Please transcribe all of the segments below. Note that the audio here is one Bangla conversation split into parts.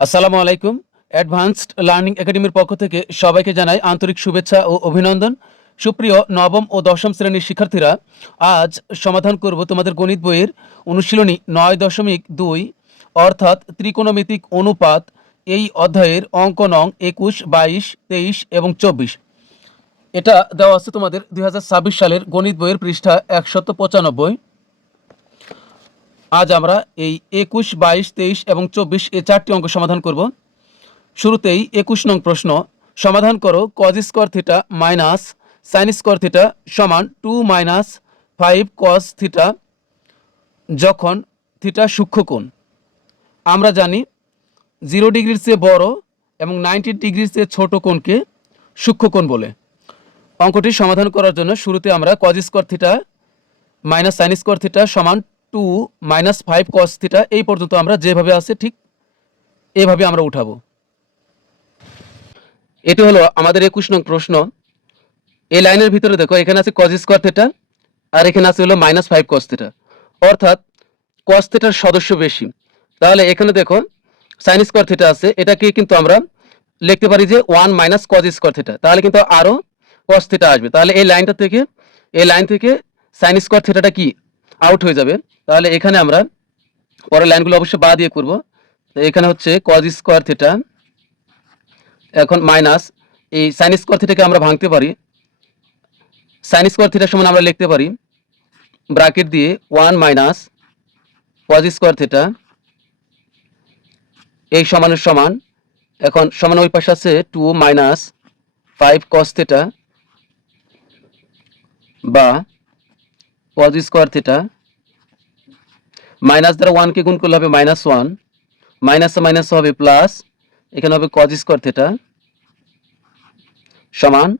আসসালামু আলাইকুম। অ্যাডভান্সড লার্নিং একাডেমির পক্ষ থেকে সবাইকে জানাই আন্তরিক শুভেচ্ছা ও অভিনন্দন। সুপ্রিয় নবম ও দশম শ্রেণীর শিক্ষার্থীরা, আজ সমাধান করব তোমাদের গণিত বইয়ের অনুশীলনী ৯.২ অর্থাৎ ত্রিকোণমিতিক অনুপাত। এই অধ্যায়ের অঙ্ক নং ২১, ২২, ২৩ এবং ২৪। এটা দেওয়া আছে তোমাদের ২০২৬ সালের গণিত বইয়ের পৃষ্ঠা ১৯৫। আজ আমরা এই ২১, ২২, ২৩ এবং ২৪ এই ৪টি অঙ্ক সমাধান করব। শুরুতেই ২১ নং প্রশ্ন, সমাধান করো cos square theta minus sine square theta সমান 2 মাইনাস 5 কস থিটা যখন থিটা সূক্ষ্মকোণ। আমরা জানি 0 ডিগ্রির চেয়ে বড় এবং 90 ডিগ্রির চেয়ে ছোট কোণকে সূক্ষ্মকোণ বলে। অঙ্কটি সমাধান করার জন্য শুরুতে আমরা cos square theta minus sine square theta সমান 2 মাইনাস 5 কস থিটা এই পর্যন্ত আমরা যেভাবে আছে ঠিক এভাবে আমরা উঠাবো। এটি হলো আমাদের ২১ নং প্রশ্ন। এই লাইনের ভিতরে দেখো, এখানে আছে কজ স্কোয়ার থিটা আর এখানে আছে হলো মাইনাস 5 কস থিটা, অর্থাৎ কস থিটার সদস্য বেশি। তাহলে এখানে দেখো সাইন স্কোয়ার থিটা আছে, এটাকে কিন্তু আমরা লিখতে পারি যে 1 মাইনাস কজ স্কোয়ার থিটা, তাহলে কিন্তু আরও কস থিটা আসবে। তাহলে এই লাইনটা থেকে এই লাইন থেকে সাইন স্কোয়ার থিটাটা কি আউট হয়ে যাবে। তাহলে এখানে আমরা পরের লাইনগুলো অবশ্যই বাদ দিয়ে করব। তো এখানে হচ্ছে কজ স্কোয়ার থিটা, এখন মাইনাস এই সাইন স্কোয়ার থিটাকে আমরা ভাঙতে পারি। সাইন স্কোয়ার থিটার সমান আমরা লিখতে পারি ব্র্যাকেট দিয়ে 1 মাইনাস কজ স্কোয়ার থিটা এই সমানের সমান, এখন সমান ওই পাশে আছে 2 মাইনাস 5 কস থিটা বা কজ স্কোয়ার থিটা, মাইনাস দ্বারা 1কে গুণ করলে হবে -1, মাইনাস মাইনাস হবে প্লাস, এখানে হবে কজ স্কোয়ার থিটা সমান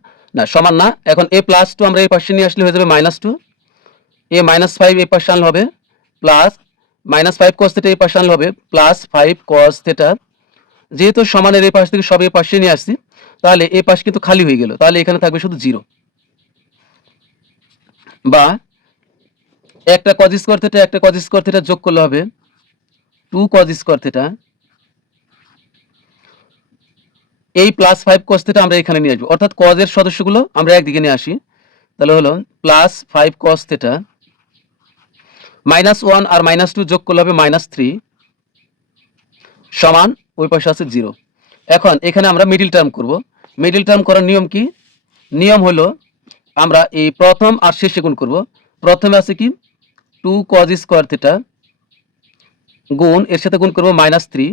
সমান না, এখন এ প্লাস 2 আমরা এই পাশে নিয়ে আসলে হয়ে যাবে -2, এ -5 এই পাশে আনলে হবে প্লাস -5 cos থিটা এই পাশে আনলে হবে +5 cos থিটা। যেহেতু সমানের এই পাশ থেকে সব এই পাশে নিয়ে আসছি, তাহলে এই পাশ কিন্তু খালি হয়ে গেল, তাহলে এখানে থাকবে শুধু 0। বা একটা cos স্কয়ার থিটা একটা cos স্কয়ার থিটা যোগ করলে হবে 2 cos স্কয়ার থিটা, এই +5 cos থিটা আমরা এখানে নিয়ে আসবো, অর্থাৎ cos এর সদস্যগুলো আমরা একদিকে নিয়ে আসি। তাহলে হলো +5 cos থিটা, -1 আর -2 যোগ করলে হবে -3 সমান ওই পাশে আছে 0। এখন এখানে আমরা মিডল টার্ম করব। মিডল টার্ম করার নিয়ম কি? নিয়ম হলো আমরা এই প্রথম আর শেষে গুণ করব। প্রথমে আছে কি 2 cos স্কয়ার থিটা গুণ এর সাথে গুণ করব -3।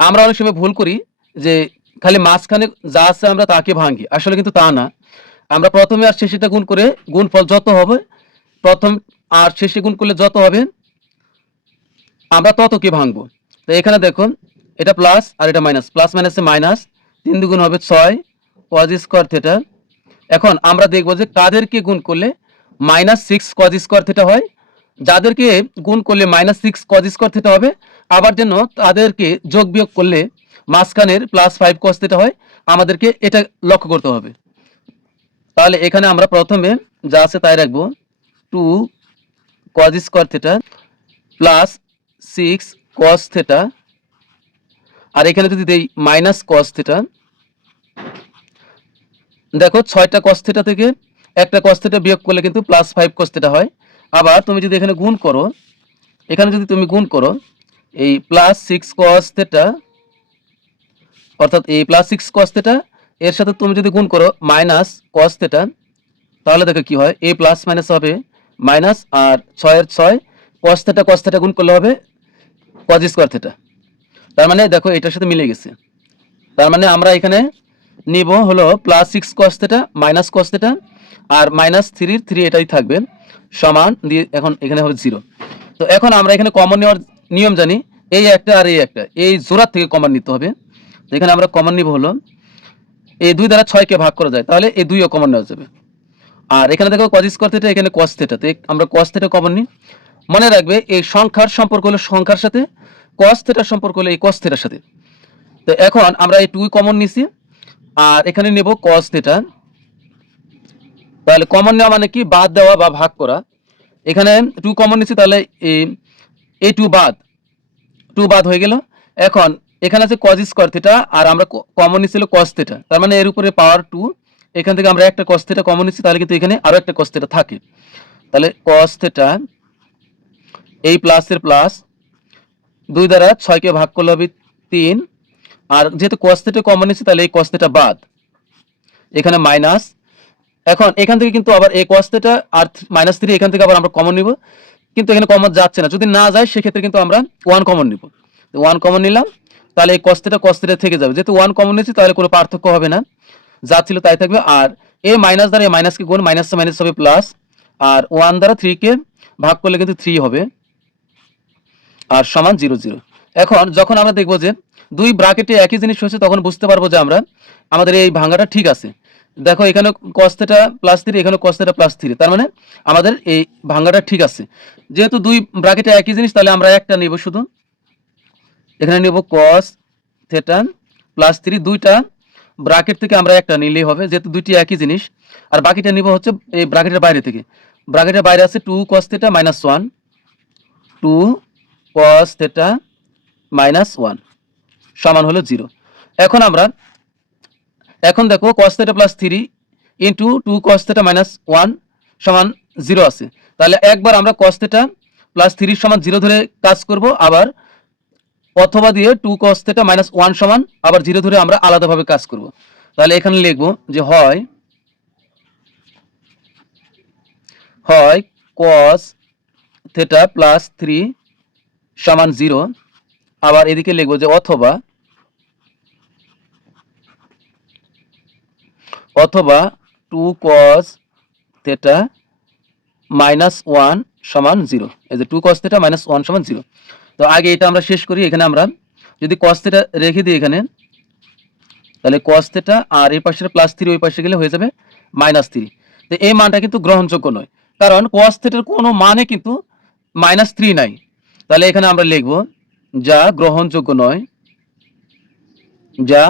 আমরা অনেক সময় ভুল করি যে খালি মাঝখানে যা আছে আমরা তাকে ভাঙি, আসলে কিন্তু তা না। আমরা প্রথমে আর শেষেটা গুণ করে গুণফল যত হবে, প্রথম আর শেষে গুণ করলে যত হবে আমরা ততকে ভাঙবো। তো এখানে দেখুন এটা প্লাস আর এটা মাইনাস, প্লাস মাইনাসে মাইনাস, 3 দুগুণ হবে 6 cos স্কয়ার থিটা। এখন আমরা দেখব যে কাদেরকে গুণ করলে -6 cos স্কয়ার থিটা হয়, যাদেরকে গুণ করলে -6 cos স্কয়ার থিটা হবে, আবার যেন তাদেরকে যোগ বিয়োগ করলে মাঝখানের +5 cos থিটা হয়, আমাদেরকে এটা লক্ষ্য করতে হবে। তাহলে এখানে আমরা প্রথমে যা আছে তাই রাখবো, 2 cos square theta plus 6 cos theta, আর এখানে যদি দেই -cos থিটা, দেখো 6টা cos থিটা থেকে একটা cos থিটা বিয়োগ করলে কিন্তু +5 cos থিটা হয়। আবার তুমি যদি এখানে গুণ করো, এখানে যদি তুমি গুণ করো এই +6 cos থিটা, অর্থাৎ এই +6 cos থিটা এর সাথে তুমি যদি গুণ করো -cos থিটা, তাহলে দেখো কি হয়, এই প্লাস মাইনাস হবে মাইনাস, আর 6 এর 6 cos থিটা গুণ করলে হবে cos স্কয়ার থিটা। তার মানে দেখো এটার সাথে মিলে গেছে। তার মানে আমরা এখানে নিব হলো +6 cos theta minus cos theta, আর -3 এটাই থাকবে সমান দিয়ে, এখন এখানে হবে 0। তো এখন আমরা এখানে কমন নেওয়ার নিয়ম জানি, এই একটা আর এই একটা, এই জোড়ার থেকে কমন নিতে হবে। তো এখানে আমরা কমন নিব হলো এই 2 দ্বারা 6কে ভাগ করা যায়, তাহলে এই 2ও কমন নেওয়া যাবে। আর এখানে দেখো cos স্কয়ার থিটা, এখানে cos থিটা, তো আমরা cos থিটা কমন নিই। মনে রাখবে এই সংখ্যার সম্পর্ক হলো সংখ্যার সাথে, cos থিটার সম্পর্ক হলো এই cos থিটার সাথে। তো এখন আমরা এই 2 কমন নিছি, আর এখানে নেব cos থিটা। তাহলে কমন নেওয়া মানে কি, বাদ দেওয়া বা ভাগ করা। এখানে 2 কমন নিছি, তাহলে এই 2 বাদ, টু বাদ হয়ে গেল। এখন এখানে আছে কজ স্কোয়ার থিটা আর আমরা কমন নিছিল কস থিটা, তার মানে এর উপরে পাওয়ার টু, এখান থেকে আমরা একটা কস থিটা কমন নিচ্ছি, তাহলে কিন্তু এখানে আরো একটা কস থিটা থাকে। তাহলে কস থিটা এই প্লাসের প্লাস 2 দ্বারা 6 কে ভাগ করলে হবে 3, আর যেহেতু কস থিটা কমন নিচ্ছি তাহলে এই কস থিটা বাদ, এখানে মাইনাস। এখন এখান থেকে কিন্তু আবার এই cos θ আর -3 এখান থেকে আবার আমরা কমন নিব, কিন্তু এখানে কমন যাচ্ছে না, যদি না যায় সেক্ষেত্রে কিন্তু আমরা 1 কমন নিব। তো 1 কমন নিলাম, তাহলে এই cos θ থেকে যাবে, যেহেতু 1 কমন নিয়েছি তাহলে কোনো পার্থক্য হবে না, যা ছিল তাই থাকবে। আর এই মাইনাস দ্বারা এই মাইনাসকে গুণ, মাইনাস মাইনাস হবে প্লাস, আর 1 দ্বারা 3 কে ভাগ করলে কিন্তু 3 হবে, আর সমান 0 0। এখন যখন আমরা দেখব যে দুই ব্র্যাকেটে একই জিনিস হচ্ছে, তখন বুঝতে পারবো যে আমরা আমাদের এই ভাঙাটা ঠিক আছে। দেখো এখানে cos θ +3, এখানে cos θ +3, তার মানে আমাদের এই ভাঙাটা ঠিক আছে। যেহেতু দুই ব্র্যাকেটে একই জিনিস, তাহলে আমরা একটা নিব, শুধু এখানে নিব cos θ +3, দুইটা ব্র্যাকেট থেকে আমরা একটা নিলেই হবে, যেহেতু দুইটি একই জিনিস। আর বাকিটা নিব হচ্ছে এই ব্র্যাকেটের বাইরে থেকে। ব্র্যাকেটের বাইরে আছে 2 cos θ -1, 2 cos θ -1 সমান হলো 0। এখন দেখো cos θ +3 ইন্টু 2 cos θ -1 সমান 0 আছে, তাহলে একবার আমরা cos θ +3 সমান 0 ধরে কাজ করব, আবার অথবা দিয়ে 2 cos θ -1 সমান আবার 0 ধরে আমরা আলাদাভাবে কাজ করব। তাহলে এখানে লিখব যে হয় cos θ +3 সমান 0, আবার এদিকে লিখব যে অথবা 2 cos θ -1 সমান 0, এই যে 2 cos θ -1 সমান 0। তো আগে এটা আমরা শেষ করি। এখানে আমরা যদি cos θ রেখে দিই এখানে, তাহলে cos θ আর এই পাশে +3 ওই পাশে গেলে হয়ে যাবে -3। তো এই মানটা কিন্তু গ্রহণযোগ্য নয়, কারণ cos θ এর কোনো মানে কিন্তু -3 নাই। তাহলে এখানে আমরা লিখব যা গ্রহণযোগ্য নয়, যা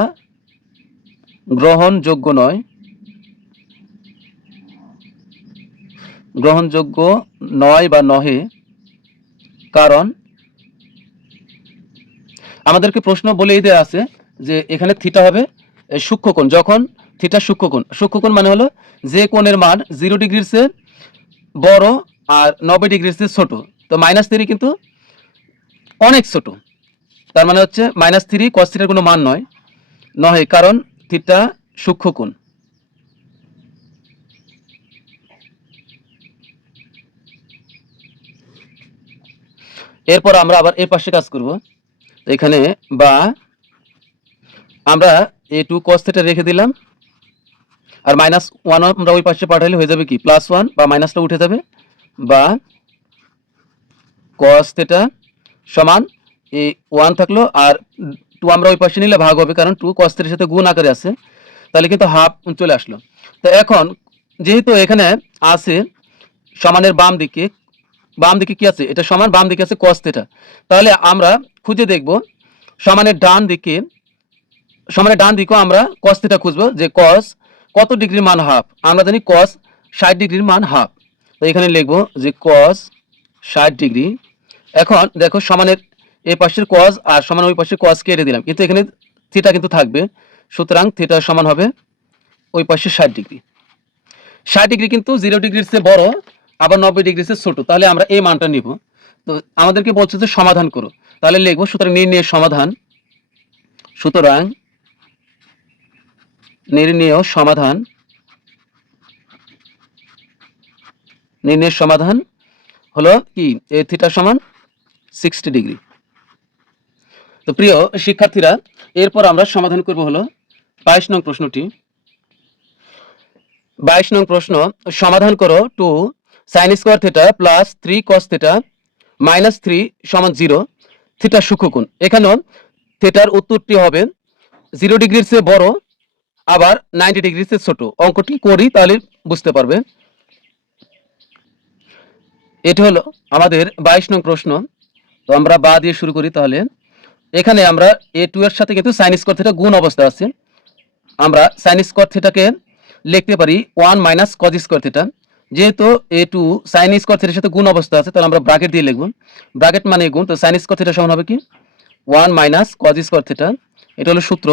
গ্রহণযোগ্য নয়, গ্রহণযোগ্য নয় বা নহে, কারণ আমাদেরকে প্রশ্ন বলেই দেওয়া আছে যে এখানে থিটা হবে সূক্ষ্মকোণ, যখন থিটা সূক্ষ্মকোণ মানে হলো যে কোণের মান 0 ডিগ্রির চেয়ে বড় আর 90 ডিগ্রির চেয়ে ছোট। তো -3 কিন্তু অনেক ছোট, তার মানে হচ্ছে -3 cos θ এর কোনো মান নয়, কারণ থিটা সূক্ষ্মকোণ। এরপর আমরা আবার এই পাশে কাজ করব, এখানে বা আমরা এই 2 cos θ রেখে দিলাম, আর -1 আমরা ওই পাশে পাঠাইলে হয়ে যাবে কি +1, বা মাইনাসটা উঠে যাবে, বা cos θ সমান এই 1 থাকলো, আর 2 আমরা ওই পাশে নিলে ভাগ হবে, কারণ 2 cos θ এর সাথে গুণ আকারে আছে, তাহলে কিন্তু হাফ চলে আসলো। তো এখন যেহেতু এখানে আছে সমানের বাম দিকে কি আছে, এটা সমান, বাম দিকে আছে cos θ, তাহলে আমরা খুঁজে দেখব সমানের ডান দিকেও আমরা cos θ খুঁজবো, যে cos কত ডিগ্রির মান হাফ, আমরা জানি cos 60 ডিগ্রির মান হাফ। তো এখানে লিখবো যে cos 60 ডিগ্রি। এখন দেখো সমানের এই পাশের cos আর সমান ওই পাশে cos কেটে দিলাম, কিন্তু এখানে থিটা কিন্তু থাকবে, সুতরাং থিটা সমান হবে ওই পাশে 60 ডিগ্রি। 60 ডিগ্রি কিন্তু 0 ডিগ্রির চেয়ে বড়, আবার 90 ডিগ্রির চেয়ে ছোট, তাহলে আমরা এই মানটা নিব। তো আমাদেরকে বলছে যে সমাধান করো, তাহলে লিখবো সুতরাং নির্ণয়ের সমাধান, সুতরাং নির্ণেয় সমাধান হলো কি, এ থিটা সমান 60 ডিগ্রি। তো প্রিয় শিক্ষার্থীরা, এরপর আমরা সমাধান করব হলো 22 নং প্রশ্নটি। 22 নং প্রশ্ন, সমাধান করো 2 sin square theta plus 3 cos theta minus 3 সমান 0, থিটা সূক্ষ্মকোণ। এখানেও থিটার উত্তরটি হবে 0 ডিগ্রির চেয়ে বড়, আবার 90 ডিগ্রির চেয়ে ছোট। অঙ্কটি করি তাহলে বুঝতে পারবে। এটা হলো আমাদের 22 নং প্রশ্ন। তো আমরা বা দিয়ে শুরু করি। তাহলে এখানে আমরা a2 এর সাথে কিন্তু sin স্কয়ার থিটা গুণ অবস্থা আছে, আমরা sin স্কয়ার থিটাকে লিখতে পারি 1 মাইনাস cos স্কয়ার থিটা। যেহেতু a2 sin স্কয়ার থিটার সাথে গুণ অবস্থা আছে, তাহলে আমরা ব্র্যাকেট দিয়ে লিখব, ব্র্যাকেট মানে গুণ, তো sin স্কয়ার থিটা সমান হবে কি 1 মাইনাস কজ স্কোয়ার থিটা, এটা হলো সূত্র।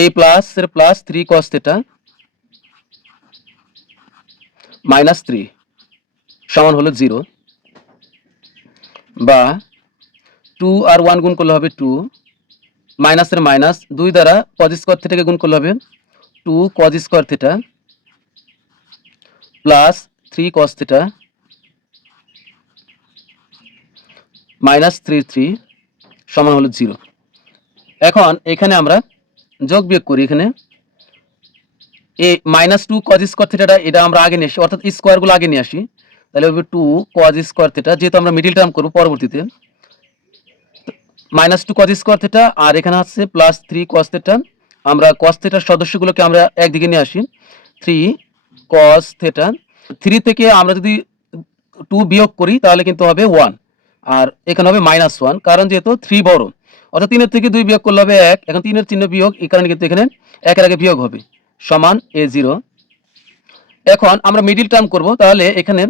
এই প্লাস এর প্লাস 3 কস থিটা মাইনাস 3 সমান হলো 0, বা 2 আর 1 গুণ করলে হবে 2, মাইনাসের মাইনাস 2 দ্বারা কজ স্কোয়ার থিটাকে গুণ করলে হবে 2 cos square theta plus 3 cos theta minus 3 সমান হলো 0। এখন এখানে আমরা যোগ বিয়োগ করি। এখানে এই মাইনাস 2 কজ স্কোয়ার থিটাটা এটা আমরা আগে নিয়ে আসি, অর্থাৎ স্কোয়ারগুলো আগে নিয়ে আসি, তাহলে হবে 2 কজ স্কোয়ার থিটা, যেহেতু আমরা মিডিল টার্ম করবো পরবর্তীতে, মাইনাস 2 কজ স্কোয়ার থিটা, আর এখানে আছে প্লাস 3 কস থিটা। আমরা কস থিটার সদস্যগুলোকে আমরা একদিকে নিয়ে আসি, 3 কস থিটা। 3 থেকে আমরা যদি 2 বিয়োগ করি তাহলে কিন্তু হবে 1, আর এখানে হবে -1, কারণ যেহেতু 3 বড়, অর্থাৎ 3 থেকে 2 বিয়োগ করলে হবে 1। এখন 3 এর চিহ্ন বিয়োগ, এই কারণে কিন্তু এখানে 1 এর আগে বিয়োগ হবে, সমান a0। এখন আমরা মিডিল টার্ম করব, তাহলে এখানে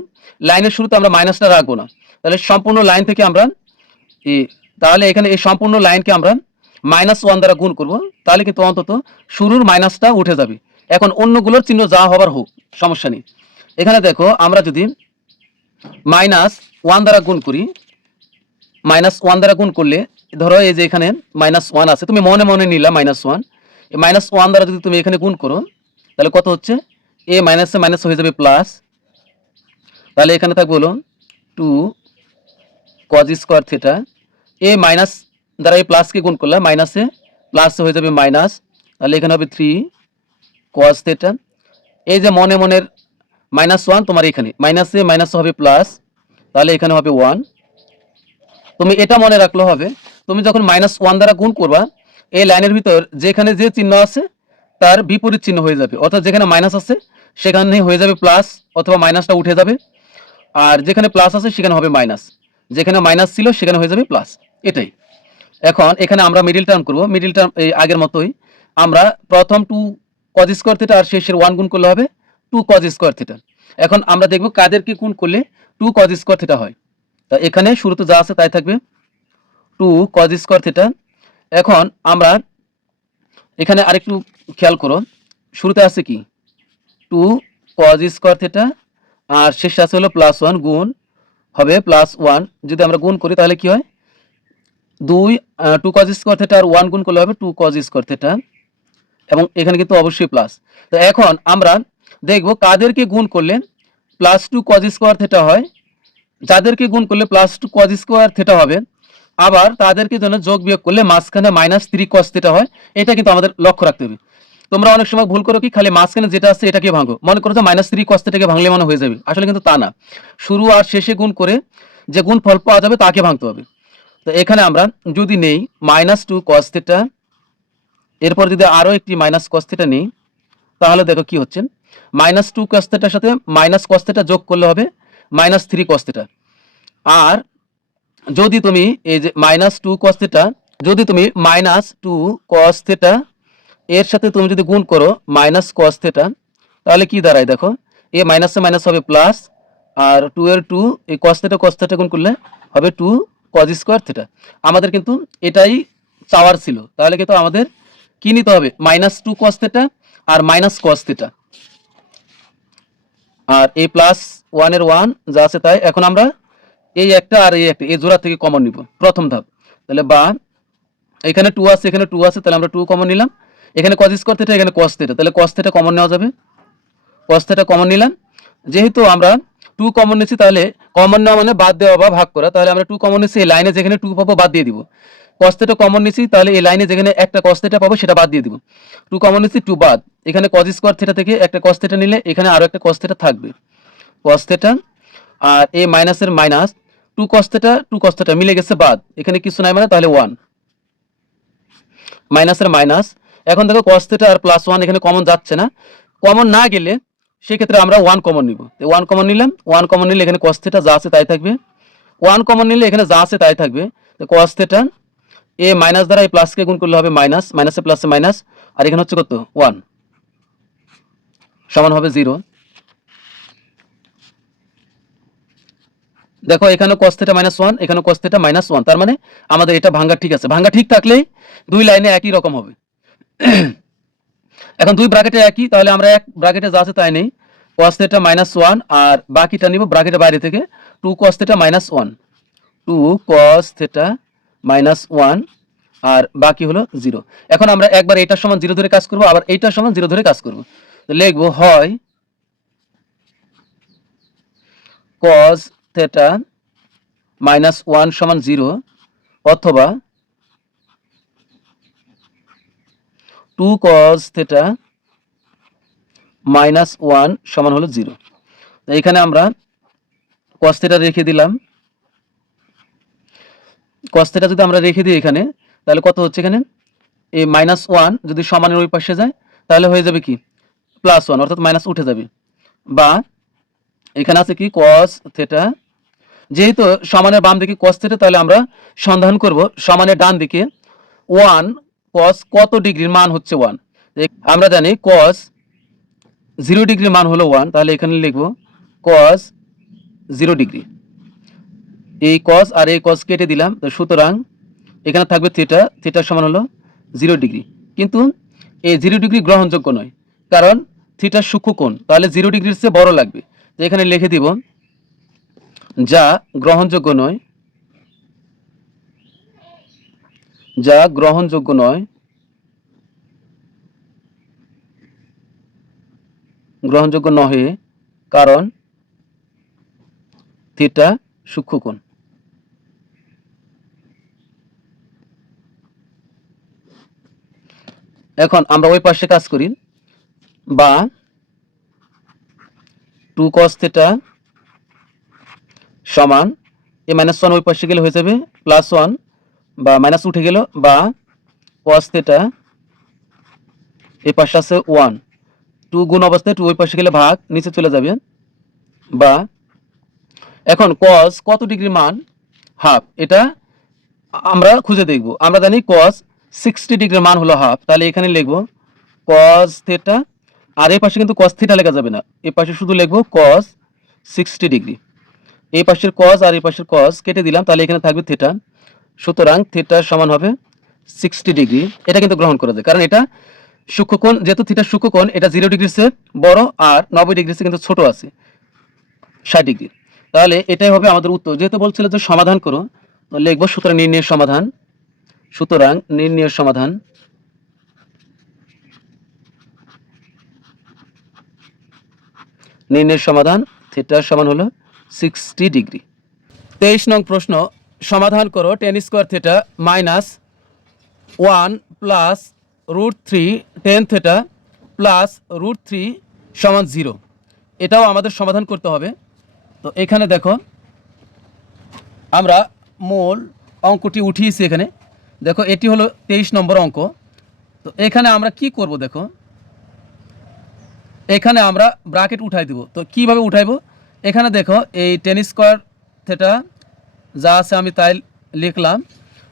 লাইনের শুরুতে আমরা মাইনাসটা রাখবো না, তাহলে সম্পূর্ণ লাইন থেকে আমরা তাহলে এখানে এই সম্পূর্ণ লাইনকে আমরা -1 দ্বারা গুণ করব, তাহলে কিন্তু অন্তত শুরুর মাইনাসটা উঠে যাবে। এখন অন্যগুলোর চিহ্ন যা হবার হোক, সমস্যা নেই। এখানে দেখো আমরা যদি -1 দ্বারা গুণ করি, -1 দ্বারা গুণ করলে ধরো এই যে এখানে -1 আছে, তুমি মনে মনে নিলা -1, এই -1 দ্বারা যদি তুমি এখানে গুণ করো তাহলে কত হচ্ছে, এ মাইনাসে মাইনাস হয়ে যাবে প্লাস, তাহলে এখানে থাকবে হলো 2 কজ স্কোয়ার থিটা, এ মাইনাস দ্বারা এই প্লাসকে গুণ করলে মাইনাসে প্লাস হয়ে যাবে মাইনাস, তাহলে এখানে হবে 3 কজ থিটা। এই যে মনে মনের -1 তোমার এখানে মাইনাসে মাইনাস হবে প্লাস, তাহলে এখানে হবে 1। তুমি এটা মনে রাখলে হবে, তুমি যখন -1 দ্বারা গুণ করবা, এই লাইনের ভিতর যেখানে যে চিহ্ন আছে তার বিপরীত চিহ্ন হয়ে যাবে, অর্থাৎ যেখানে মাইনাস আছে সেখানে হয়ে যাবে প্লাস, অথবা মাইনাসটা উঠে যাবে, আর যেখানে প্লাস আছে সেখানে হবে মাইনাস, যেখানে মাইনাস ছিল সেখানে হয়ে যাবে প্লাস, এটাই। এখন এখানে আমরা মিডিল টার্ম করব, মিডিল টার্ম এই আগের মতোই, আমরা প্রথম 2 কজ স্কোয়ার থিটা আর শেষের 1 গুণ করলে হবে 2 কজ স্কোয়ার থিটা। এখন আমরা দেখব কাদেরকে গুণ করলে 2 কজ স্কোয়ার থিটা হয়, তা এখানে শুরুতে যা আছে তাই থাকবে 2 কজ স্কোয়ার থিটা। এখন আমরা এখানে আরেকটু খেয়াল করো, শুরুতে আছে কি 2 কজ স্কোয়ার থিটা, আর শেষে আছে হলো +1, গুণ হবে +1। যদি আমরা গুণ করি তাহলে কি হয়, 2 কজ স্কোয়ার থিটা আর 1 গুণ করলে হবে 2 কজ স্কোয়ার থিটা, এবং এখানে কিন্তু অবশ্যই প্লাস। তো এখন আমরা দেখব কাদেরকে গুণ করলে +2 কজ স্কোয়ার থিটা হয়, যাদেরকে গুণ করলে +2 কজ স্কোয়ার থিটা হবে, আবার তাদেরকে জন্য যোগ বিয়োগ করলে মাঝখানে -3 কস থিটা হয়। এটা কিন্তু আমাদের লক্ষ্য রাখতে হবে। তোমরা অনেক সময় ভুল করো কি, খালি মাঝখানে যেটা আছে এটাকে ভাঙো, মনে করো যে -3 কস থিটাকে ভাঙলে মনে হয়ে যাবে, আসলে কিন্তু তা না। শুরু আর শেষে গুণ করে যে গুণ ফল পাওয়া যাবে তাকে ভাঙতে হবে। তো এখানে আমরা যদি নেই -2 কস থিটা, এরপর যদি আরও একটি মাইনাস কস থিটা নেই, তাহলে দেখো কি হচ্ছে, -2 কস থিটার সাথে মাইনাস কস থিটা যোগ করলে হবে -3 কস থিটা। আর যদি তুমি এই যে -2 কস থিটা, যদি তুমি -2 কস থিটা এর সাথে তুমি যদি গুণ করো মাইনাস কস থিটা, তাহলে কি দাঁড়ায় দেখো, এ মাইনাসে মাইনাস হবে প্লাস, আর 2 এর 2 এই কস থিটা গুণ করলে হবে 2 কজ স্কোয়ার থিটা। আমাদের কিন্তু এটাই চাওয়ার ছিল, তাহলে কিন্তু আমাদের কি নিতে হবে, -2 কস থিটা আর মাইনাস কস থিটা, আর এই +1 এর 1 যা আছে তাই। এখন আমরা এই একটা আর এই একটা, এই জোড়া থেকে কমন নিব প্রথম ধাপ, তাহলে বা এখানে 2 আছে, এখানে 2 আছে, তাহলে আমরা 2 কমন নিলাম, এখানে কজ স্কোয়ার থিটা, এখানে কস থিটা, তাহলে কস থিটা কমন নেওয়া যাবে, কস থিটা কমন নিলাম। যেহেতু আমরা 2 কমন নিচ্ছি, তাহলে কমন নেওয়া মানে বাদ দেওয়া বা ভাগ করা, তাহলে আমরা 2 কমন নিচ্ছি, এই লাইনে যেখানে 2 পাবো বাদ দিয়ে দিব। কস থিটা কমন নিচ্ছি, তাহলে এই লাইনে যেখানে একটা কস থিটা পাবো সেটা বাদ দিয়ে দিব। 2 কমন নিচ্ছি, 2 বাদ, এখানে কজ স্কোয়ার থিটা থেকে একটা কস থিটা নিলে এখানে আরো একটা কস থিটা থাকবে, কস থিটা, আর এই মাইনাসের মাইনাস 2 কস থিটা মিলে গেছে বাদ, এখানে কিছু নাই মানে, তাহলে 1 মাইনাসের মাইনাস। এখন দেখো কস থিটা আর +1 এখানে কমন যাচ্ছে না, কমন না গেলে সেক্ষেত্রে আমরা 1 কমন নিব, 1 কমন নিলাম, 1 কমন নিলে এখানে কস থিটা যা আছে তাই থাকবে, 1 কমন নিলে এখানে যা আছে তাই থাকবে, তো কস থিটা এ মাইনাস দ্বারা এই প্লাসকে গুণ করলে হবে মাইনাস, মাইনাসে প্লাসে মাইনাস, আর এখানে হচ্ছে কত 1 সমান হবে 0। দেখো এখানে cos θ -1, এখানে cos θ -1, তার মানে আমাদের এটা ভাঙা ঠিক আছে। ভাঙা ঠিক থাকলেই দুই লাইনে একই রকম হবে। এখন দুই ব্র্যাকেটে একই, তাহলে আমরা এক ব্র্যাকেটে যা আছে তাই নেই, cos θ -1 আর বাকিটা নিব ব্র্যাকেটের বাইরে থেকে 2 cos θ -1, 2 cos θ -1 আর বাকি হলো 0। এখন আমরা একবার এটার সমান 0 ধরে কাজ করব, আবার এইটার সমান 0 ধরে কাজ করব। তো লিখব হয় cos θ -1 সমান 0 অথবা 2 cos θ -1 সমান হলো 0। তো এখানে আমরা cos θ রেখে দিলাম। cos θ যদি আমরা রেখে দিই এখানে, তাহলে কত হচ্ছে এখানে, এই -1 যদি সমানের ওই পাশে যায় তাহলে হয়ে যাবে কি +1, অর্থাৎ মাইনাস উঠে যাবে। বা এখানে আছে কি cos θ, যেহেতু সমানের বাম দিকে cos θ, তাহলে আমরা সন্ধান করব সমানের ডান দিকে 1 cos কত ডিগ্রির মান হচ্ছে 1। আমরা জানি cos 0 ডিগ্রির মান হলো 1, তাহলে এখানে লিখব cos 0 ডিগ্রি। এই cos আর এই cos কেটে দিলাম, তো সুতরাং এখানে থাকবে থিটা, থিটার সমান হলো 0 ডিগ্রি। কিন্তু এই 0 ডিগ্রি গ্রহণযোগ্য নয়, কারণ থিটার সূক্ষ্মকোণ, তাহলে 0 ডিগ্রির চেয়ে বড় লাগবে। তো এখানে লিখে দিব যা গ্রহণযোগ্য নয়, যা গ্রহণযোগ্য নয়, গ্রহণযোগ্য নহে, কারণ থিটা সূক্ষ্মকোণ। এখন আমরা ওই পাশে কাজ করি, বা 2 cos θ সমান এই -1 ওই পাশে গেলে হয়ে যাবে +1, বা মাইনাস উঠে গেল, বা cos θ এই পাশে আছে 1, 2 গুণ অবস্থায় 2 ওই পাশে গেলে ভাগ নিচে চলে যাবে। বা এখন cos কত ডিগ্রি মান হাফ, এটা আমরা খুঁজে দেখব। আমরা জানি cos 60 ডিগ্রির মান হলো হাফ, তাহলে এখানে লিখব cos θ, আর এই পাশে কিন্তু cos θ লেখা যাবে না, এই পাশে শুধু লিখব cos 60 ডিগ্রি। এই পাশের cos আর এই পাশের cos কেটে দিলাম, তাহলে এখানে থাকবে θ। সুতরাং θ সমান হবে 60 ডিগ্রি। এটা কিন্তু গ্রহণ করা যায়, কারণ এটা সূক্ষ্মকোণ, যেহেতু থিটার সূক্ষ্মকোণ, এটা 0 ডিগ্রির চেয়ে বড় আর 90 ডিগ্রির চেয়ে কিন্তু ছোট আছে 60 ডিগ্রি। তাহলে এটাই হবে আমাদের উত্তর। যেহেতু বলছিল যে সমাধান করো, তো লিখব সুতরাং নির্ণয়ের সমাধান, সুতরাং নির্ণয়ের সমাধান, নির্ণয়ের সমাধান থিটা সমান হলো 60 ডিগ্রি। 23 নং প্রশ্ন, সমাধান করো tan square theta -1 plus √3 tan theta plus √3 সমান 0। এটাও আমাদের সমাধান করতে হবে। তো এখানে দেখো আমরা মূল অঙ্কটি উঠিয়েছি। এখানে দেখো এটি হলো 23 নম্বর অঙ্ক। তো এখানে আমরা কি করব, দেখো এখানে আমরা ব্র্যাকেট উঠাই দেব। তো কিভাবে উঠাইব, এখানে দেখো এই tan স্কয়ার থিটা যা আছে আমি তাই লিখলাম।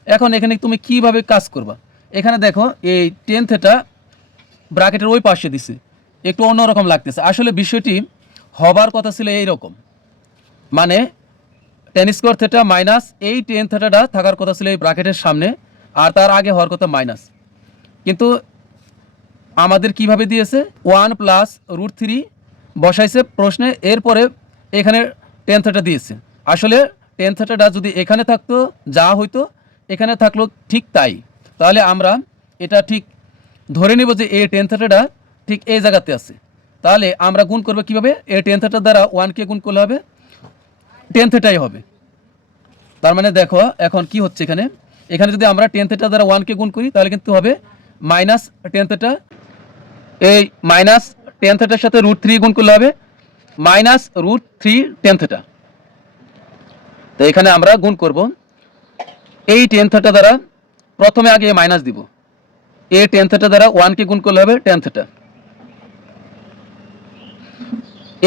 এখন এখানে তুমি কিভাবে কাজ করবা, এখানে দেখো এই tan থিটা ব্র্যাকেটের ওই পাশে দিছে, একটু অন্যরকম লাগতেছে। আসলে বিষয়টি হবার কথা ছিল এইরকম, মানে tan স্কয়ার থিটা মাইনাস এই tan থিটাটা থাকার কথা ছিল এই ব্র্যাকেটের সামনে, আর তার আগে হওয়ার কথা মাইনাস। কিন্তু আমাদের কিভাবে দিয়েছে 1 প্লাস √3 বসাইছে প্রশ্নে, এরপরে এখানে tan থিটা দিয়েছে। আসলে tan থিটাটা যদি এখানে থাকতো যা হইতো এখানে থাকলো ঠিক তাই। তাহলে আমরা এটা ঠিক ধরে নিব যে এই tan থিটাটা ঠিক এই জায়গাতে আছে। তাহলে আমরা গুণ করব কিভাবে, এই tan থিটার দ্বারা 1 কে গুণ করলে হবে tan থিটাই হবে। তার মানে দেখো এখন কি হচ্ছে, এখানে এখানে যদি আমরা tan থিটা দ্বারা 1 কে গুণ করি তাহলে কিন্তু হবে মাইনাস tan থিটা, এই মাইনাস tan থিটার সাথে √3 গুণ করলে হবে মাইনাস √3 tan থিটা। তো এখানে আমরা গুণ করব এই tan থিটা দ্বারা, প্রথমে আগে মাইনাস দিব, এই tan থিটা দ্বারা 1 কে গুণ করলে হবে tan থিটা,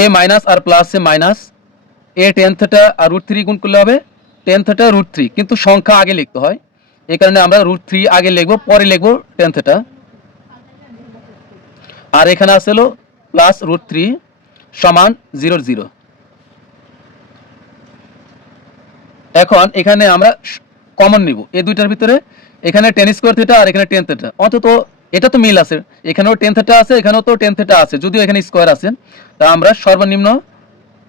এ মাইনাস আর প্লাস এ মাইনাস, এ tan থিটা আর √3 গুণ করলে হবে tan থিটা √3, কিন্তু সংখ্যা আগে লিখতে হয়, এই কারণে আমরা √3 আগে লিখব, পরে লিখব tan থিটা। আর এখানে আছে হলো প্লাস √3 সমান 0 0। এখন এখানে আমরা কমন নিব এই দুইটার ভিতরে, এখানে টেন স্কোয়ার থিটা আর এখানে টেন থিটা, অন্তত এটা তো মিল আছে, এখানেও টেন থিটা আছে এখানেও তো টেন থিটা আছে, যদিও এখানে স্কোয়ার আছে। তা আমরা সর্বনিম্ন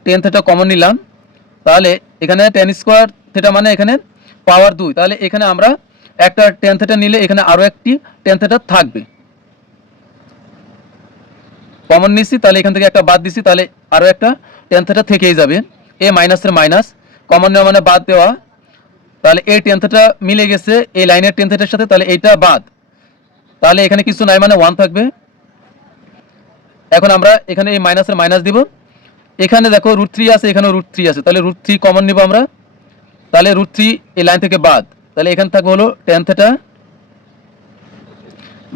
টেন থিটা কমন নিলাম, তাহলে এখানে টেন স্কোয়ার থিটা মানে এখানে পাওয়ার 2, তাহলে এখানে আমরা একটা টেন থিটা নিলে এখানে আরও একটি টেন থিটা থাকবে, কমন নিচ্ছি তাহলে এখান থেকে একটা বাদ দিচ্ছি, তাহলে আরও একটা টেন থিটা থেকেই যাবে। এ মাইনাসের মাইনাস, কমন নেওয়া মানে বাদ দেওয়া, তাহলে এই টেন থিটা মিলে গেছে এই লাইনের টেন থিটার সাথে, তাহলে এইটা বাদ, তাহলে এখানে কিছু নাই মানে 1 থাকবে। এখন আমরা এখানে এই মাইনাসের মাইনাস দিব, এখানে দেখো √3 আছে এখানেও √3 আছে, তাহলে √3 কমন নিব আমরা, তাহলে √3 এই লাইন থেকে বাদ, তাহলে এখানে থাকবে হলো টেন থিটা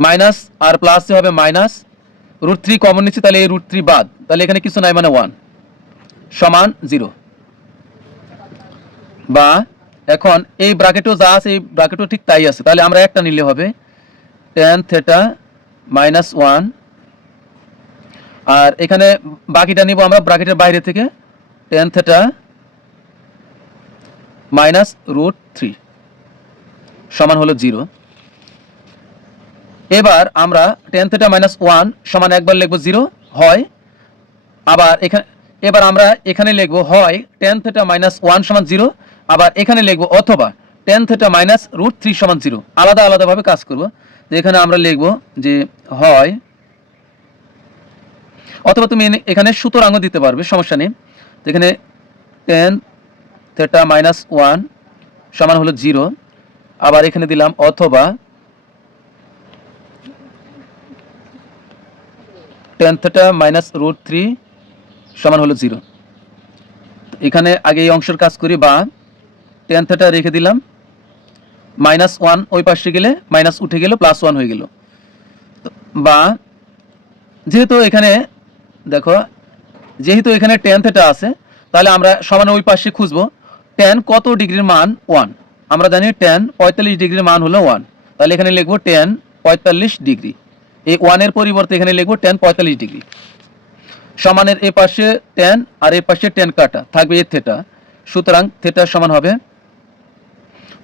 মাইনাস আর প্লাস হবে মাইনাস, √3 কমন নিচ্ছি তাহলে এই √3 বাদ, তাহলে এখানে কিছু নাই মানে 1 সমান 0। বা এখন এই ব্র্যাকেটও যা আছে এই ব্র্যাকেটও ঠিক তাই আছে, তাহলে আমরা একটা নিলে হবে টেন থিটা মাইনাস 1, আর এখানে বাকিটা নিব আমরা ব্র্যাকেটের বাইরে থেকে টেন থিটা মাইনাস √3 সমান হলো 0। এবার আমরা টেন থিটা মাইনাস 1 সমান একবার লিখবো 0 হয়, আবার এখানে এবার আমরা এখানে লিখবো হয় টেন থিটা মাইনাস 1 সমান 0, আবার এখানে লিখবো অথবা টেন থিটা মাইনাস √3 সমান 0, আলাদা আলাদাভাবে কাজ করব। তো এখানে আমরা লিখবো যে হয়, অথবা তুমি এখানে সুতরাংও দিতে পারবে, সমস্যা নেই। তো এখানে টেন থিটা মাইনাস 1 সমান হলো 0, আবার এখানে দিলাম অথবা টেন থিটা মাইনাস √3 সমান হলো 0। এখানে আগে এই অংশের কাজ করি, বা টেন থিটা রেখে দিলাম, মাইনাস 1 ওই পাশে গেলে মাইনাস উঠে গেল প্লাস 1 হয়ে গেল। বা যেহেতু এখানে দেখো যেহেতু এখানে টেন থিটা আছে, তাহলে আমরা সমান ওই পাশে খুঁজবো টেন কত ডিগ্রির মান 1, আমরা জানি টেন 45 ডিগ্রির মান হলো 1, তাহলে এখানে লিখবো টেন 45 ডিগ্রি, এই 1 এর পরিবর্তে এখানে লিখবো টেন 45 ডিগ্রি, সমানের এ পাশে টেন আর এ পাশে টেন কাটা থাকবে এ থিটা, সুতরাং থিটা সমান হবে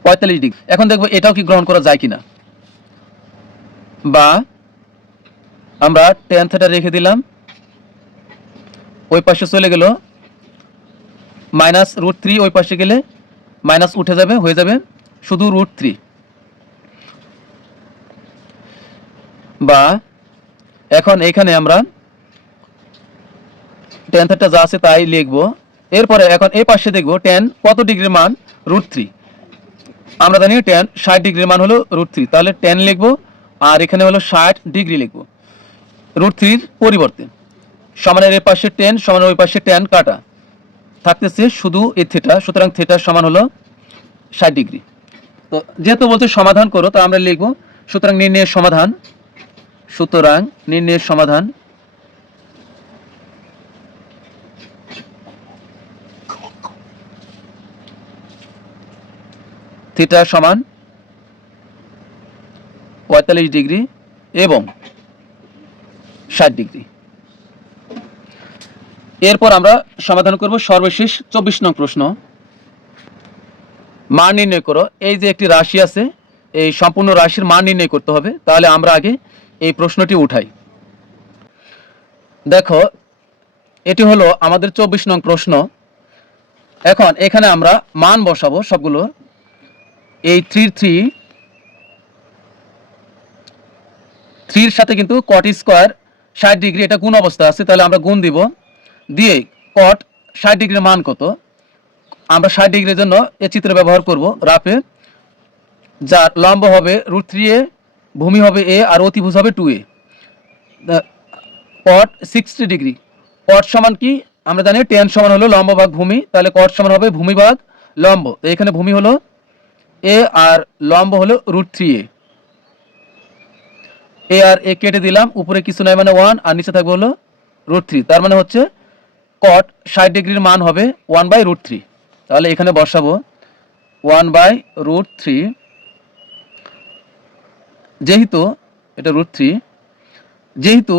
45 ডিগ্রি। এখন দেখবো এটাও কি গ্রহণ করা যায় কিনা, বা আমরা টেন থিটা রেখে দিলাম, ওই পাশে চলে গেল মাইনাস √3, ওই পাশে গেলে মাইনাস উঠে যাবে হয়ে যাবে শুধু √3, বা এখন এখানে আমরা টেন থিটা যা আছে তাই লিখবো। এরপরে এখন এই পাশে দেখবো টেন কত ডিগ্রির মান √3, আমরা জানি টেন 60 ডিগ্রির মান হলো √3, তাহলে টেন লিখবো আর এখানে হলো 60 ডিগ্রি লিখবো √3 পরিবর্তে, সমানের এই পাশে টেন সমানের ওই পাশে টেন কাটা থাকতেছে শুধু এই থিটা, সুতরাং থিটা সমান হলো 60 ডিগ্রি। তো যেহেতু বলতে সমাধান করো, তো আমরা লিখবো সুতরাং নির্ণয়ের সমাধান, সুতরাং নির্ণয়ের সমাধান থিটা সমান 45 ডিগ্রি এবং 60 ডিগ্রি। এরপর আমরা সমাধান করব সর্বশেষ 24 নং প্রশ্ন, মান নির্ণয় করো। এই যে একটি রাশি আছে, এই সম্পূর্ণ রাশির মান নির্ণয় করতে হবে, তাহলে আমরা আগে এই প্রশ্নটি উঠাই। দেখো এটি হলো আমাদের 24 নং প্রশ্ন। এখন এখানে আমরা মান বসাবো সবগুলো, এই 3 এর সাথে কিন্তু কট স্কোয়ার 60 ডিগ্রি এটা গুণ অবস্থা আছে, তাহলে আমরা গুণ দিব, দিয়ে কট 60 ডিগ্রির মান কত, আমরা 60 ডিগ্রির জন্য এই চিত্র ব্যবহার করব রাফে, যার লম্ব হবে √3a, ভূমি হবে a আর অতিভুজ হবে 2a, কট 60 ডিগ্রি, কট সমান কি আমরা জানি টেন সমান হলো লম্ব ভাগ ভূমি, তাহলে কট সমান হবে ভূমি ভাগ লম্ব, তো এখানে ভূমি হলো a আর লম্ব হলো √3a, এ আর এ কেটে দিলাম, উপরে কিছু নাই মানে 1 আর নিচে থাকবে হলো √3, তার মানে হচ্ছে কট 60 ডিগ্রির মান হবে 1/√3, তাহলে এখানে বসাবো 1/√3, যেহেতু এটা √3, যেহেতু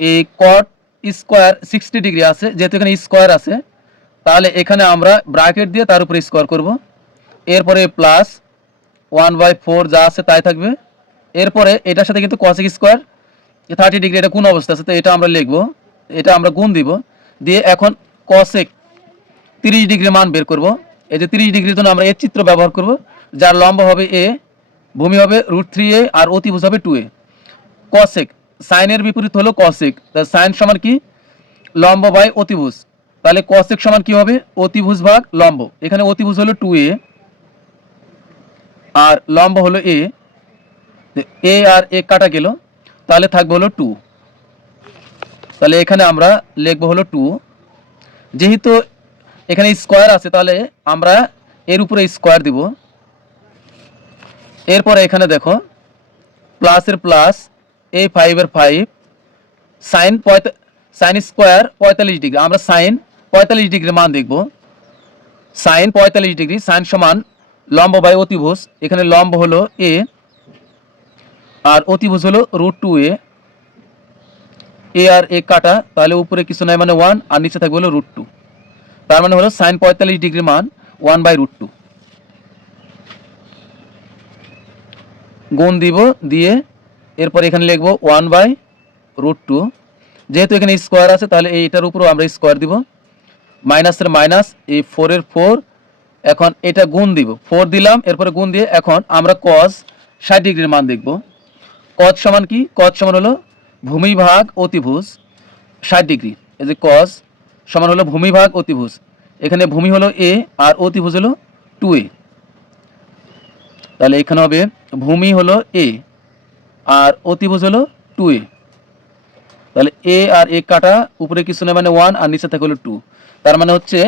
এই কট স্কোয়ার 60 ডিগ্রি আছে, যেহেতু এখানে স্কোয়ার আছে তাহলে এখানে আমরা ব্র্যাকেট দিয়ে তার উপরে স্কোয়ার করব। এরপরে প্লাস 1/4 যা আছে তাই থাকবে। এরপরে এটার সাথে কিন্তু cosec স্কোয়ার 30 ডিগ্রি এটা কোন অবস্থা আছে, তো এটা আমরা লিখবো, এটা আমরা গুণ দিব, দিয়ে এখন cosec 30 ডিগ্রি মান বের করব। এই যে 30 ডিগ্রির জন্য আমরা এর চিত্র ব্যবহার করব, যার লম্ব হবে a, ভূমি হবে √3a আর অতিভুজ হবে 2a। cosec সাইনের বিপরীত হলো cosec, তাহলে সাইন সমান কি লম্ব বাই অতিভুজ, তাহলে cosec সমান কি হবে অতিভুজ ভাগ লম্ব। এখানে অতিভুজ হলো 2a আর লম্ব হলো a, a আর a কাটা গেল, তাহলে থাকবে হলো 2। তাহলে এখানে আমরা লিখবো হলো 2। যেহেতু এখানে স্কোয়ার আছে তাহলে আমরা এর উপরে স্কোয়ার দিব। এরপরে এখানে দেখো প্লাসের প্লাস এই 5 এর 5 সাইন সাইন স্কোয়ার 45 ডিগ্রি, আমরা সাইন 45 ডিগ্রি মান দেখব। সাইন 45 ডিগ্রি, সাইন সমান লম্ব বাই অতিভুজ, এখানে লম্ব হলো a আর অতিভুজ হলো √2a, a আর a কাটা, তাহলে উপরে কিছু নাই মানে 1 আর নিচে থাকবে হলো √2, তার মানে হলো সাইন 45 ডিগ্রি মান 1/√2। গুণ দিব, দিয়ে এরপর এখানে লিখবো 1/√2। যেহেতু এখানে স্কোয়ার আছে তাহলে এইটার উপরও আমরা স্কোয়ার দিব, মাইনাসের মাইনাস, এই 4 এর 4, এখন এটা গুণ দিব, 4 দিলাম, এরপরে গুণ দিয়ে এখন আমরা cos 60 ডিগ্রির মান দেখব। cos সমান কি, cos সমান হলো ভূমি ভাগ অতিভুজ 60 ডিগ্রি। এই যে cos সমান হলো ভূমি ভাগ অতিভুজ, এখানে ভূমি হলো a আর অতিভুজ হলো 2a, তাহলে এখানে হবে ভূমি হলো a আর অতিভুজ হলো 2a, তাহলে a আর a কাটা, উপরে কিছু না মানে 1 আর নিচে থাকে হলো 2, তার মানে হচ্ছে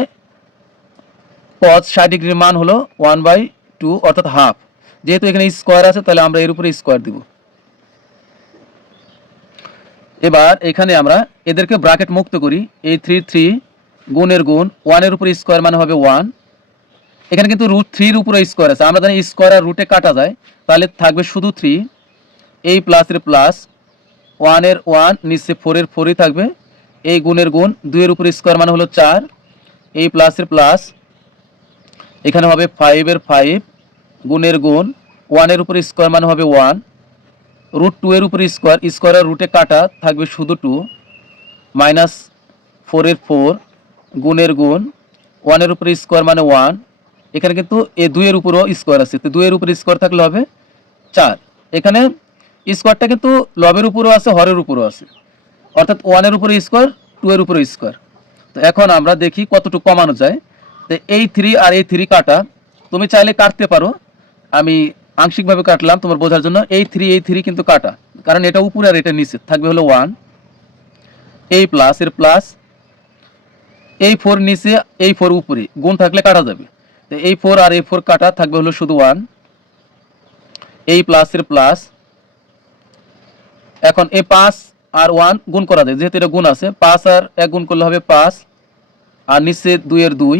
cos 60 ডিগ্রির মান হলো 1/2 অর্থাৎ হাফ। যেহেতু এখানে স্কোয়ার আছে তাহলে আমরা এর উপরে স্কোয়ার দিব। এবার এখানে আমরা এদেরকে ব্র্যাকেট মুক্ত করি, এই 3 গুণের গুণ 1 এর উপরে স্কোয়ার মানে হবে 1, এখানে কিন্তু √3 এর উপরে স্কোয়ার আছে, আমরা জানি স্কোয়ার আর রুটে কাটা যায়, তাহলে থাকবে শুধু 3, এই প্লাসের প্লাস 1 এর 1 নিচে 4 এর 4ই থাকবে, এই গুণের গুণ 2 এর উপরে স্কোয়ার মানে হলো 4, এই প্লাসের প্লাস এখানে হবে 5 এর 5 গুণের গুণ 1 এর উপরে স্কোয়ার মানে হবে 1, √2 এর উপরে স্কোয়ার, স্কোয়ার আর রুটে কাটা থাকবে শুধু 2, মাইনাস 4 এর 4 গুণের গুণ 1 এর উপরে স্কোয়ার মানে 1, এখানে কিন্তু এই 2 এর উপরও স্কোয়ার আছে, তো 2 এর উপরে স্কোয়ার থাকলে হবে 4। এখানে স্কোয়ারটা কিন্তু লবের উপরও আছে হরের উপরও আছে, অর্থাৎ 1 এর উপরে স্কোয়ার 2 এর উপরে স্কোয়ার। তো এখন আমরা দেখি কতটুকু কমানো যায়। তো এই 3 আর এই 3 কাটা, তুমি চাইলে কাটতে পারো, আমি আংশিকভাবে কাটলাম তোমার বোঝার জন্য। এই 3 কিন্তু কাটা, কারণ এটা উপরে আর এটা নিচে থাকবে হলো 1, এই প্লাস এর প্লাস, এই 4 নিচে এই 4 উপরে, গুণ থাকলে কাটা যাবে, তো এই 4 আর এই 4 কাটা থাকবে হলো শুধু 1, এই প্লাস এর প্লাস, এখন এই 5 আর 1 গুণ করা যায়, যেহেতু এটা গুণ আছে, 5 আর 1 গুণ করলে হবে 5 আর নিচে 2 এর 2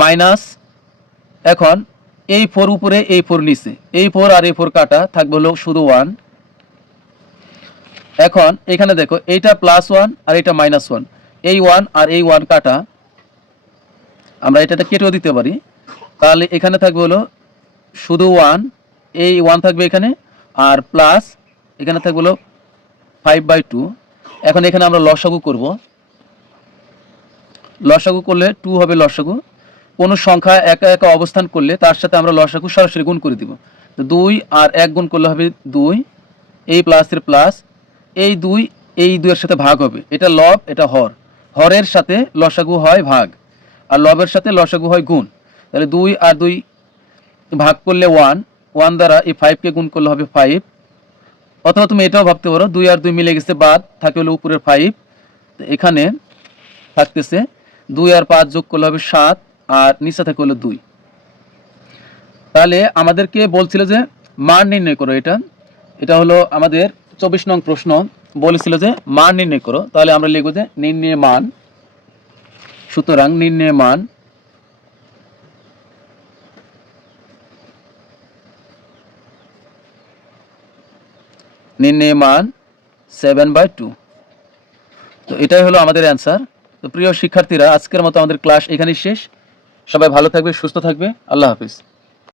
মাইনাস, এখন এই 4 উপরে এই 4 নিচে, এই 4 আর এই 4 কাটা থাকবে হলো শুধু 1। এখন এখানে দেখো এইটা +1 আর এটা -1, এই 1 আর এই 1 কাটা, আমরা এটা কেটেও দিতে পারি, তাহলে এখানে থাকবে হলো শুধু 1, এই 1 থাকবে এখানে, আর প্লাস এখানে থাকবে হলো 5/2। এখন এখানে আমরা লসাগু করব, লসাগু করলে 2 হবে লসাগু, কোনো সংখ্যা একা একা অবস্থান করলে তার সাথে আমরা লসাগু সরাসরি গুণ করে দিব, তো 2 আর 1 গুণ করলে হবে 2, এই প্লাসের প্লাস, এই 2 এই 2 এর সাথে ভাগ হবে, এটা লব এটা হর, হরের সাথে লসাগু হয় ভাগ আর লবের সাথে লসাগু হয় গুণ, তাহলে 2 আর 2 ভাগ করলে 1, 1 দ্বারা এই 5 কে গুণ করলে হবে 5, অথবা তুমি এটাও ভাবতে পারো 2 আর 2 মিলে গেছে বাদ, থাকে হলো উপরের 5, এখানে থাকতেছে 2 আর 5 যোগ করলে হবে 7 আর নিচে থাকে হলো 2। তাহলে আমাদেরকে বলছিল যে মান নির্ণয় করো, এটা হলো আমাদের 24 নং প্রশ্ন, বলেছিল যে মান নির্ণয় করো, তাহলে আমরা লিখব যে নির্ণয় মান, সুতরাং নির্ণয় মান নির্ণয় মান 7/2। তো এটাই হলো আমাদের অ্যান্সার। তো প্রিয় শিক্ষার্থীরা, আজকের মতো আমাদের ক্লাস এখানেই শেষ। সবাই ভালো থাকবে, সুস্থ থাকবে। আল্লাহ হাফিজ।